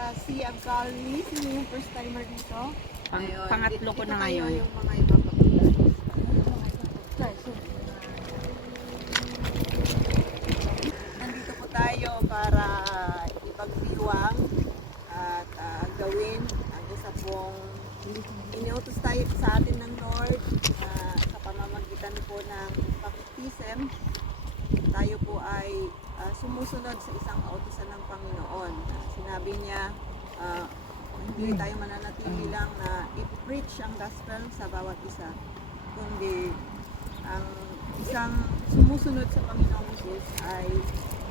sa Sea of Galilee. Sino yung first timer dito? Ayun, Pangatlo ko dito na kayo ngayon. yung mga ipapakita. Nandito po tayo para ipagdiwang at gawin ang isa pong iniutos tayo sa atin ng Lord sa pamamagitan po ng baptism. Tayo po ay sumusunod sa isang kautusan ng Panginoon. Sinabi niya, hindi tayo mananatili lang na i-preach ang gospel sa bawat isa, kundi ang isang sumusunod sa Panginoong Jesus ay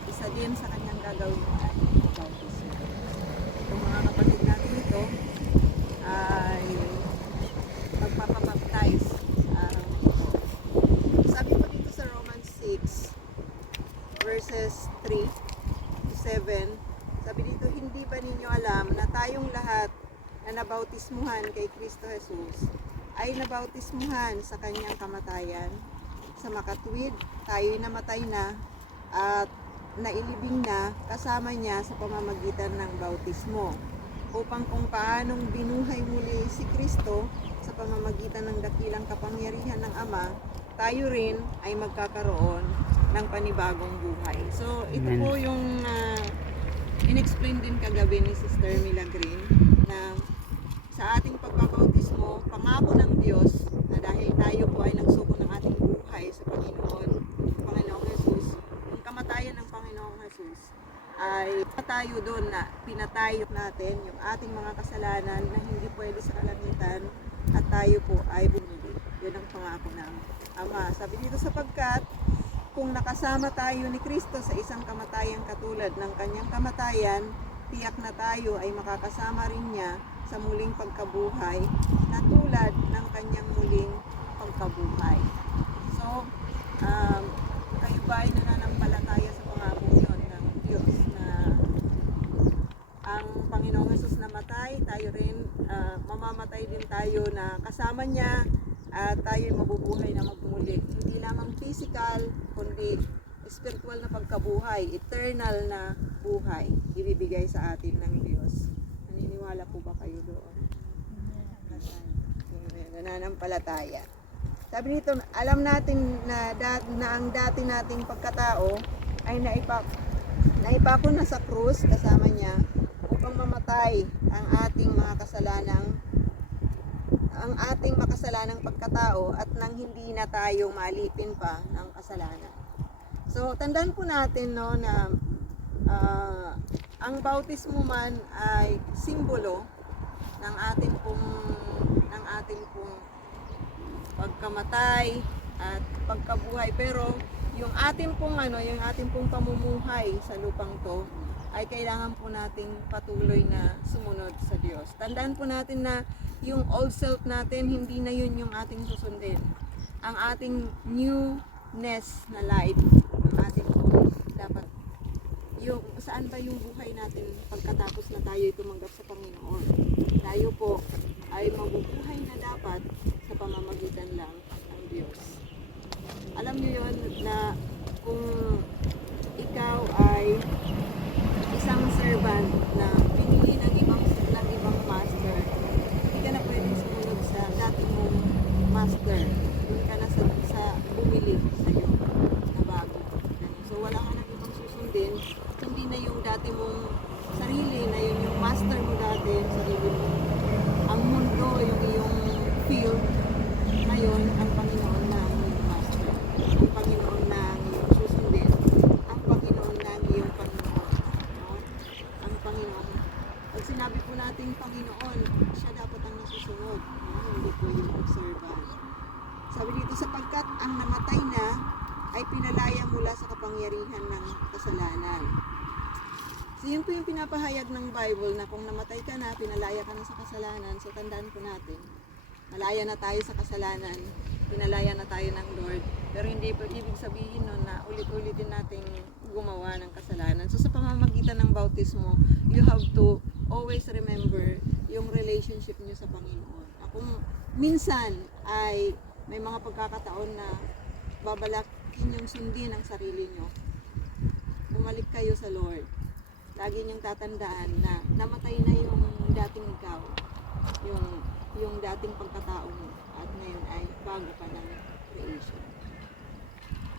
isa din sa kanyang gagawin ay baptism. Itong mga kapatid natin ito ay magpapabaptize sa araw nito. Sabi po dito sa Romans 6 verses 3 to 7, sabi dito, hindi ba ninyo alam na tayong lahat na nabautismuhan kay Kristo Jesus ay nabautismuhan sa kanyang kamatayan? Sa makatwid, tayo'y namatay na at nailibing na kasama niya sa pamamagitan ng bautismo, upang kung paanong binuhay muli si Kristo sa pamamagitan ng dakilang kapangyarihan ng Ama, tayo rin ay magkakaroon ng panibagong buhay. So, ito Amen. po yung in-explain din kagabi ni Sister Mila Green na sa ating pagbabautismo, pangako ng Diyos na dahil tayo po ay nagsuko ng ating buhay sa Panginoong Jesus, yung kamatayan ng Panginoong Jesus, ay tayo doon na pinatayo natin yung ating mga kasalanan na hindi pwede sa kalangitan at tayo po ay bumili. Yun ang pangako ng Ama. Sabi dito, sapagkat kung nakasama tayo ni Kristo sa isang kamatayang katulad ng kanyang kamatayan, tiyak na tayo ay makakasama rin niya sa muling pagkabuhay na tulad ng kanyang muling pagkabuhay. So, kayo ba ay nananampalataya sa pangako yun ng Diyos na ang Panginoong Jesus namatay, tayo rin mamamatay din tayo na kasama niya at tayo mabubuhay na magmuli. Hindi lamang physical, kundi spiritual na pagkabuhay, eternal na buhay ibibigay sa atin ng Diyos. Naniniwala po ba kayo doon? Nananampalataya. Sabi nito, alam natin na ang dati nating pagkatao ay naipako na sa krus kasama niya upang mamatay ang ating makasalanang pagkatao at nang hindi na tayo maalipin pa ng kasalanan. So, tandaan po natin no, na ang bautismo man ay simbolo ng ating pong pagkamatay at pagkabuhay, pero yung ating pong pamumuhay sa lupang to ay kailangan po nating patuloy na sumunod sa Diyos. Tandaan po natin na yung old self natin, hindi na yun yung ating susundin. Ang ating newness na life, ang ating dapat, yung saan ba yung buhay natin pagkatapos na tayo tumanggap sa Panginoon. Tayo po ay mabubuhay na dapat sa pamamagitan lang ng Diyos. Alam niyo yun na kung ikaw ay isang servant na pinili ng ibang master, hindi ka na pwedeng sumunod sa dati mong master. Doon ka na sa bumili sa'yo na bago. So wala ka na ibang susundin, hindi na yung dati mong sarili, na yun yung master mo dati, sarili mo. Ang mundo, yung iyong field, ngayon, ang Panginoon na ang iyong master. Ang Panginoon na ang iyong susundin. Ang Panginoon na ang iyong Panginoon. No? Ang Panginoon. Pag sinabi po natin Panginoon, siya dapat ang nasusunod. No? Hindi po yung servant. Sabi dito, sapagkat ang namatay na ay pinalaya mula sa kapangyarihan ng kasalanan. So yun po yung pinapahayag ng Bible na kung namatay ka na, pinalaya ka na sa kasalanan. So tandaan po natin, malaya na tayo sa kasalanan, pinalaya na tayo ng Lord. Pero hindi po ibig sabihin nun na ulit-ulitin nating gumawa ng kasalanan. So sa pamamagitan ng bautismo, you have to always remember yung relationship niyo sa Panginoon. Kung minsan ay may mga pagkakataon na babalakin yung sundin ang sarili niyo, bumalik kayo sa Lord. lagi niyong tatandaan na namatay na yung dating ikaw, yung dating pagkatao mo, at ngayon ay bago ka ng creation.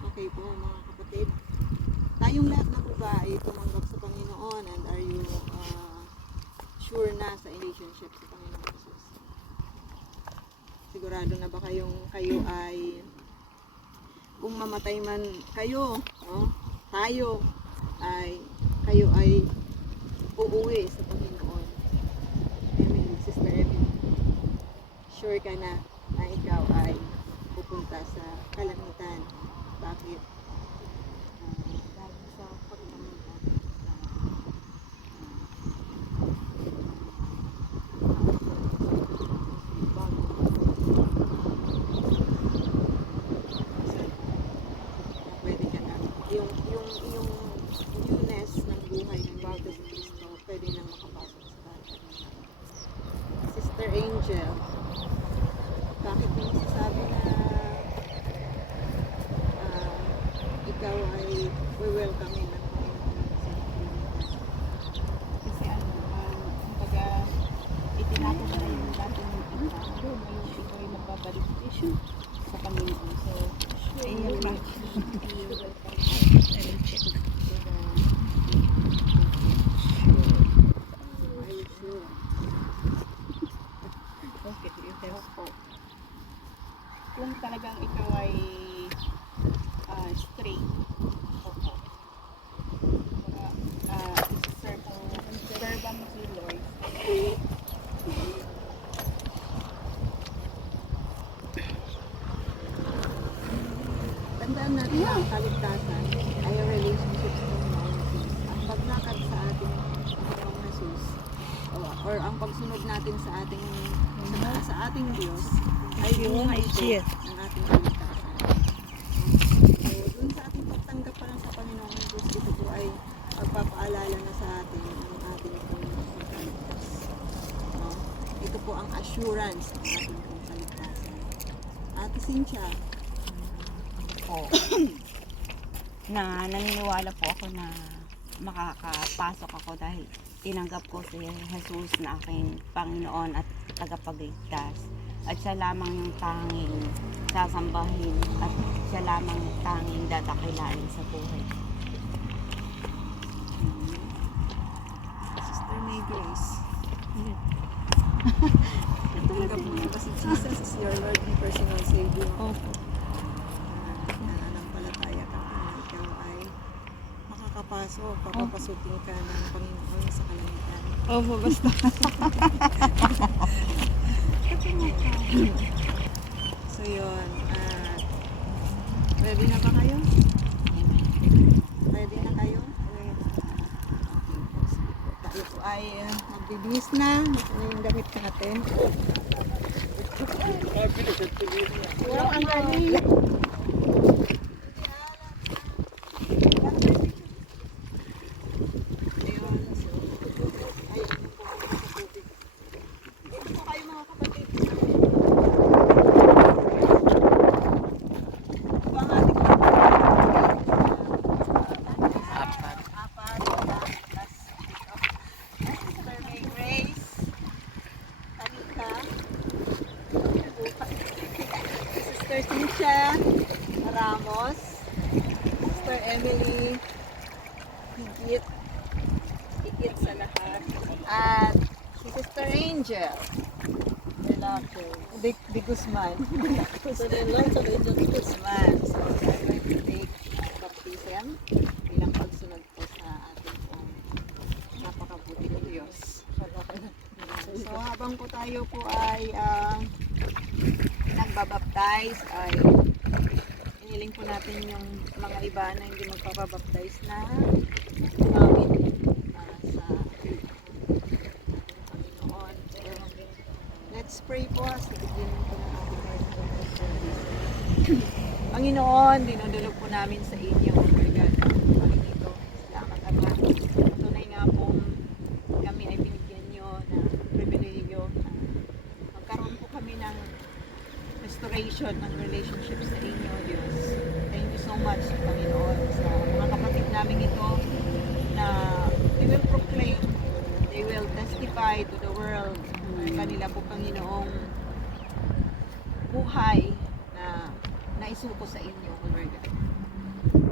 Okay po mga kapatid, tayong lahat na po ba ay tumanggap sa Panginoon, and are you sure na sa relationship sa Panginoon Jesus? Sigurado na ba kayo ay, kung mamatay man kayo, no, kayo ay uuwi sa Panginoon? Emily, Sister Emily, sure ka na ikaw ay pupunta sa kalangitan? Bakit? Dahil sa pagkamutan pwede ka na, yung newness ng buhay ng bago sa Kristo, pwede nang makapasok sa bahay. Sister Angel, bakit mo masasabi na ikaw ay welcome ng Panginoon sa Kasi kumbaga, itinapos na yung dating ikaw, ngayon ikaw ay magbabalik sa Panginoon. So, sure, Are you sure? okay, kung talagang ikaw ay straight, opo. Serve mo si Lord. Tandaan natin na ang kaligtasan ay ang relationship sa Panginoon Jesus. Ang paglakad sa ating Panginoong Jesus, or ang pagsunod natin sa ating Diyos, ay bunga ito ng ating kaligtasan. So, dun sa ating pagtanggap pa lang sa Panginoong Jesus, ito po ay pagpapaalala na sa atin ng ating pagkaligtas. No? Ito po ang assurance ng ating kaligtasan. Ate Cynthia, po na naniniwala po ako na makakapasok ako dahil tinanggap ko si Jesus na aking Panginoon at tagapagligtas, at siya lamang yung tanging sasambahin at siya lamang yung tanging dadakilain sa buhay. Sister May Grace, tanggap mo na ba si Jesus as your Lord and personal Savior? Opo. Nananampalataya ka na ikaw ay makakapasok, papapasukin ka ng Panginoon sa kalangitan. Opo, basta. So yun, ready na ba kayo? Ready na kayo? Tayo po ay magbibihis na. Ito na yung damit natin. Wow, ang galing! Sister Cynthia Ramos, Sister Emily, higit sa lahat, at si Sister Angel de Guzman. So then Lord of Angel de Guzman. So we are going to take baptism bilang pagsunod po sa ating pong napakabuting Diyos. So habang po tayo po ay nagbabaptize, ay iniling po natin yung mga iba na hindi magpapabaptize na gumamit para sa ating Panginoon. So, let's pray po as begin po ng ating Lord service. Panginoon, dinudulog po namin sa inyo, O Lord God, ang pangingito. Salamat, Ama. Tunay nga po kami ay binigyan nyo ng pribileyo na magkaroon po kami ng restoration ng relationship sa inyo, Diyos. Thank you so much, Panginoon, sa mga kapatid namin ito na we will light to the world. Ang kanila po, Panginoong buhay na naisuko sa inyo, O Lord God.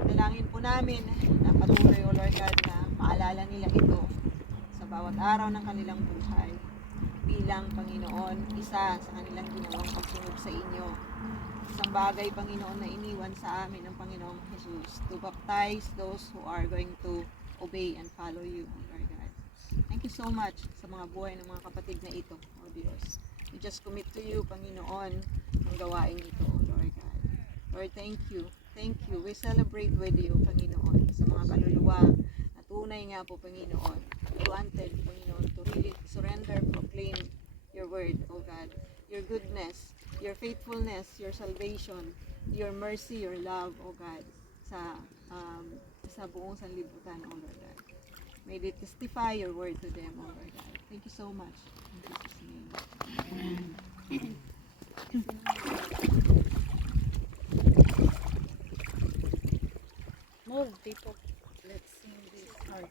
Dalangin po namin na patuloy, O Lord God, na maalala nila ito sa bawat araw ng kanilang buhay bilang Panginoon, isa sa kanilang ginawang pagsunod sa inyo. Isang bagay, Panginoon, na iniwan sa amin ng Panginoong Jesus to baptize those who are going to obey and follow you, O Lord God. Thank you so much sa mga buhay ng mga kapatid na ito, O Diyos. We just commit to you, Panginoon, ang gawain ito, O Lord God. Lord, thank you. Thank you. We celebrate with you, Panginoon, sa mga kaluluwa na tunay nga po, Panginoon. You wanted, Panginoon, to really surrender, proclaim your word, O God. Your goodness, your faithfulness, your salvation, your mercy, your love, O God, sa buong sanlibutan, O Lord God. May they testify your word to them, O Lord God. Thank you so much. In Jesus' name. More people, let's sing this heart.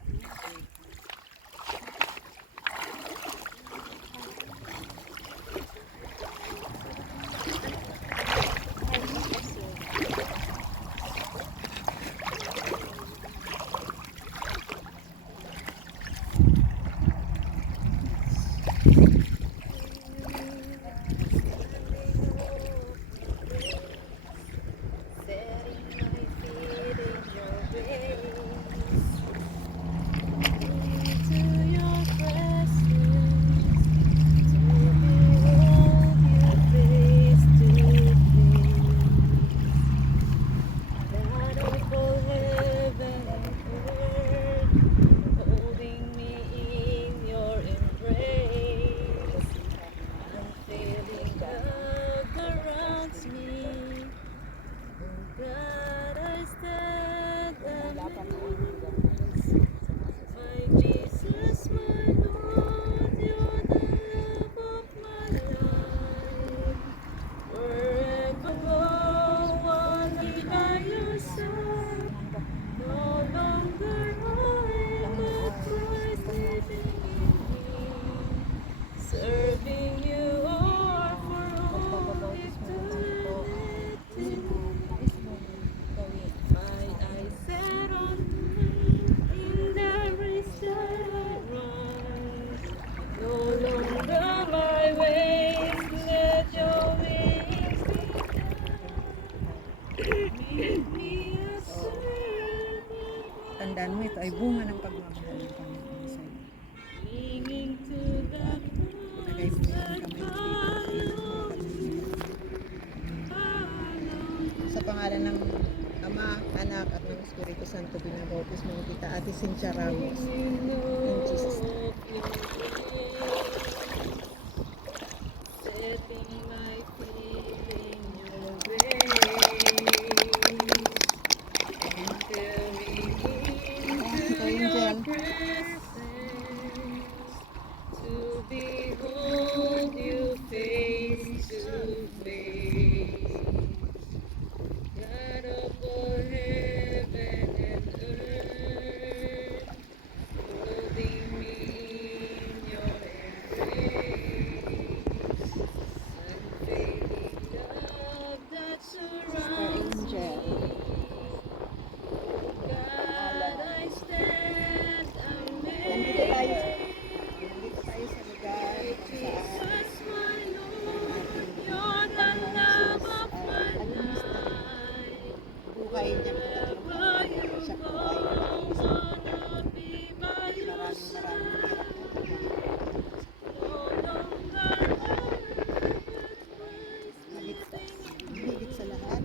Tandaan mo, ito ay bunga ng pagmamahal ng Panginoon sa iyo. Lagay mo yung kamay mo dito sa pangalan ng Ama, Anak, at ng Espiritu Santo, binabautis mo kita, Ate Cynthia Ramos. In Jesus' name. Buhay niya po siya po ay higit sa lahat,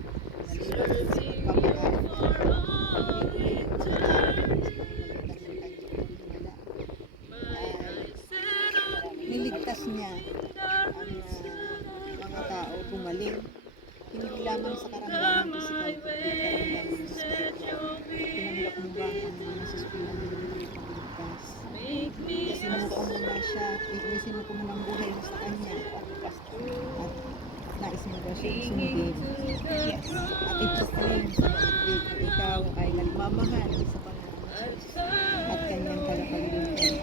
niligtas niya ang mga tao gumaling, hindi lamang sa karamdaman physical, karamdaman spiritual. Tinanggap mo ba ang mga nasusulang ng pagligtas? Isinuko mo na siya, isinuko mo ng buhay mo sa kanya, at nais mo ba siya sundin? Yes. At ito claim sa pag-ibig, ikaw ay nagmamahal sa Panginoon at kanyang tagapagligtas.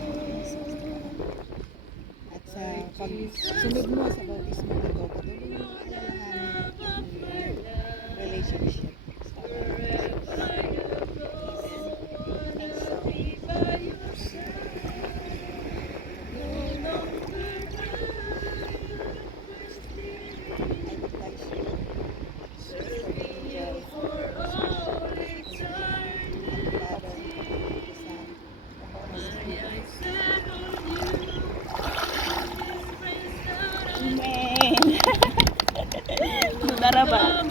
sunod mo sa bautismo nito, patuloy mo alalahanin yung relationship. Amen. Daraba.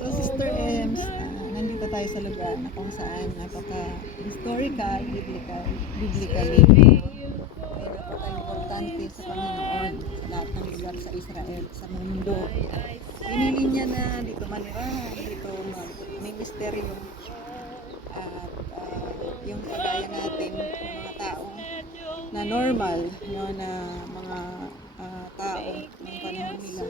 So Sister Ems, nandito tayo sa lugar na kung saan napaka-historical, biblically, ay napaka-importante sa Panginoon sa lahat ng lugar sa Israel, sa mundo. Pinili niya na dito manirahan, dito may misteryo. At yung kagaya natin, yung mga tao na normal, no, na mga tao ng panahon nila,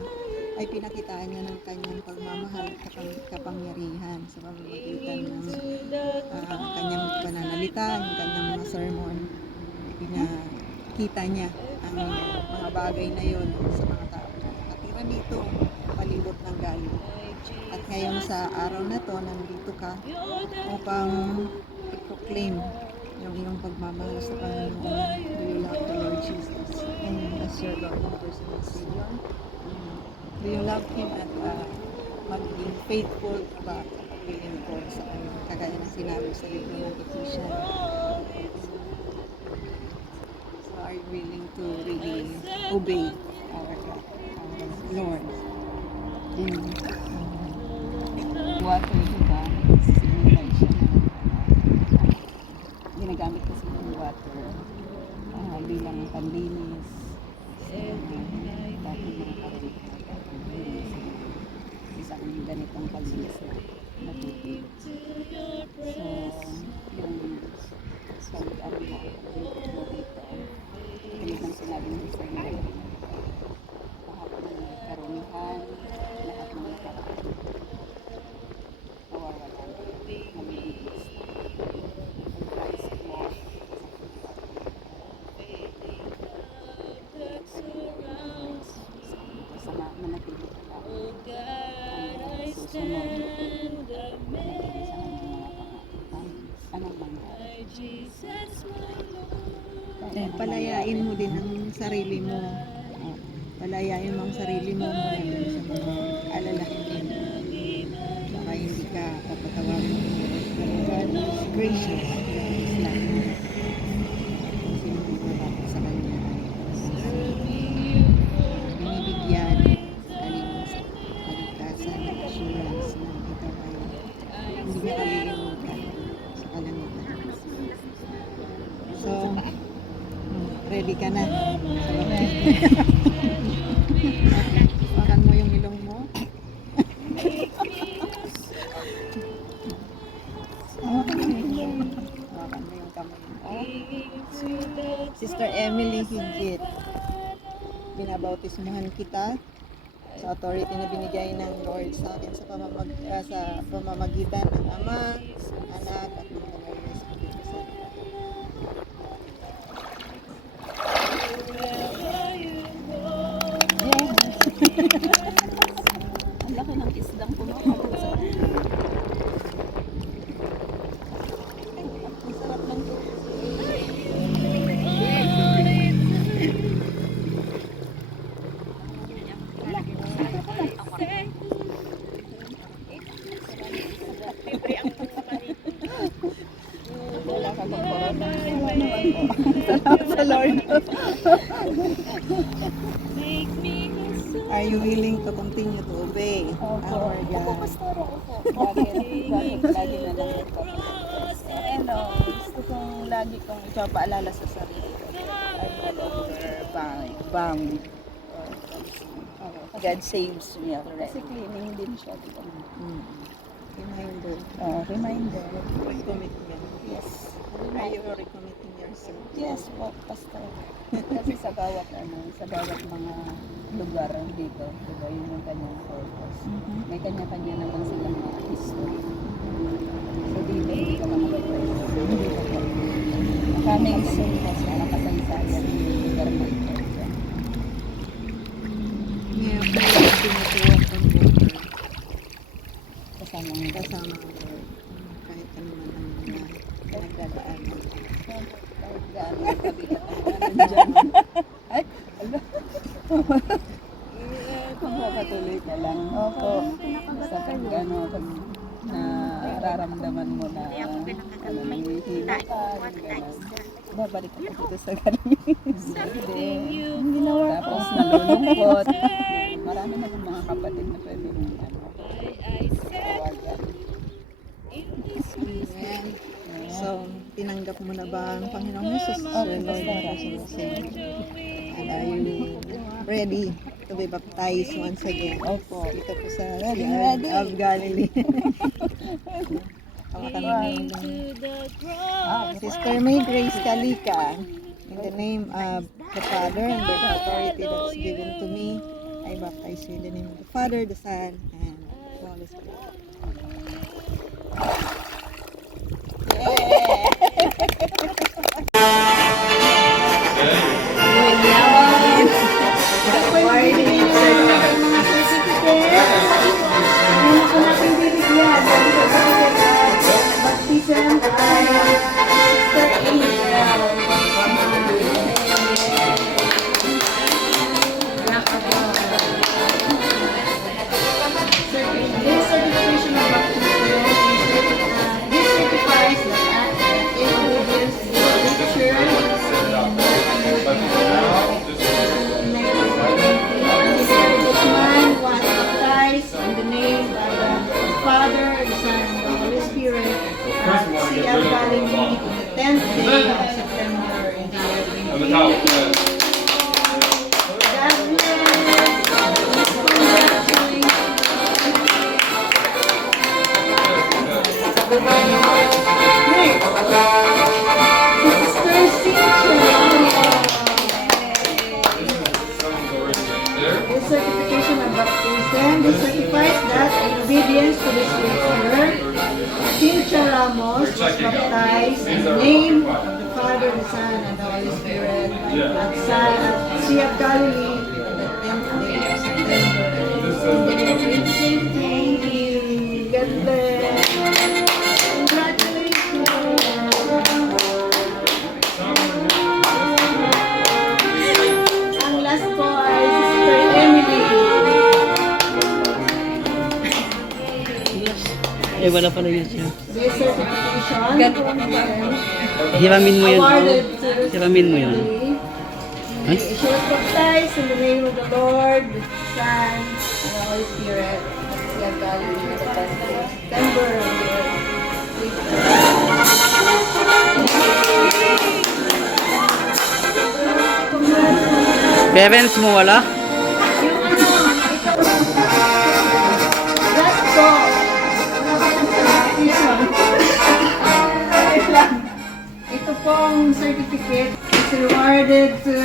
ay pinakitaan niya ng kanyang pagmamahal at kapangyarihan sa pamamagitan ng kanyang pananalita, yung kanyang mga sermon. Pinakita niya ang mga bagay na yon sa mga tao na nakatira dito, palibot ng galing. At ngayon sa araw na to, nandito ka upang i-proclaim yung iyong pagmamahal sa Panginoon. Do you love the Lord Jesus and as your Lord and personal Savior? Do you love Him at maging faithful ba sa paglilingkod sa Kanya? Kagaya ng sinabi sa libro ng Ephesians. So are you willing to really obey our God, our Lord? Water, diba? Simulay siya. Ginagamit kasi yung water bilang panlinis. Dati mga kawin. Isang ganitong panlinis na tubig. So, yung pag-ano mo dito, ganitong sinabi ng Israel. Lahat ng karunihan, lahat ng karamihan. Nawawala. Naliligis. Pag-rise mo, sa manatili ka lang. Susunod. Anong mangyari? Palayain mo din ang sarili mo. Palayain mo ang sarili mo mula dun sa mga alalahanin. Baka hindi ka papatawarin mo. God is gracious. God is loving. Kung sino may mababa sa Kanya ay binibigyan sa kaligtasan at assurance na ito ay hindi niya kalilimutan sa kalangitan. So, ready ka na sa bakit? Pakan mo yung ilong mo. Hawakan mo yung ilong mo. Hawakan mo yung kamay mo. Sister Emily Higit, binabautismuhan kita sa authority na binigay ng Lord sa akin sa pamamagitan ng Ama, Anak, at ng Banal na Espiritu Santo. Ang laki ng isdang kumakain sa Ang sarap ng wala ka bang corona. salamat sa Lord. Are you willing to continue to obey our God? Bakit lagi na lang ito? Hello, gusto kong lagi kong ipapaalala sa sarili ko. I'm no longer bound. God saves me already. Kasi cleaning din siya, di ba? Reminder. Reminder. Commitment. Yes. Are you recommitting yourself? Yes po, Pastor. Kasi sa bawat mga lugar dito, diba, yun yung kanyang purpose. May kanya-kanya naman silang mga history. So dito, hindi ka makapag-praise. Hindi ka po. Nakasaysayan yung lugar na ito. Ngayon, kaya tinutuwa kang Lord. Kasama Kasama ang Lord. Kahit ano man ang mga pinagdadaanan. kahit gaano kabigat ang ano dyan. Ay, ala. Magpapatuloy ka lang. Opo. Sa pag nararamdaman mo na nanghihina ka, babalik ako dito sa galing. Tapos nalulungkot. Marami na mga kapatid na pwede mong tawagan. Amen. So, tinanggap mo na ba ang Panginoong Jesus? Okay, Lord Jesus. And are you ready to be baptized once again? Opo. Dito po sa Ready. of Galilee. Sister May Grace Kalika, in the name of the Father and the authority that is given to me, I baptize you in the name of the Father, the Son, and the Holy Spirit. Certification of baptism, the certifies that in obedience to the Scripture, Cynthia Ramos was baptized in the name of the Father, the Son, and the Holy Spirit at Sea of Galilee on the 10th day of September. Thank you. God bless. Congratulations. Ang last po ay Sister Emily. Wala pala yun siya. This certification Hiramin mo yun. awarded to Hiramin mo yun. Ay? She was baptized in the name of the Lord, the Son, and the Holy Spirit. She had Galilee on the 10th day of September. Parents mo wala? Last po. Ito pong certificate is rewarded to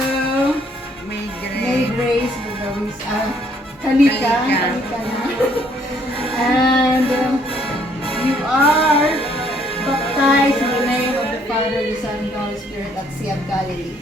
May Grace Kalika na. And you are baptized in the name of the Father, the Son, and the Holy Spirit at Sea of Galilee.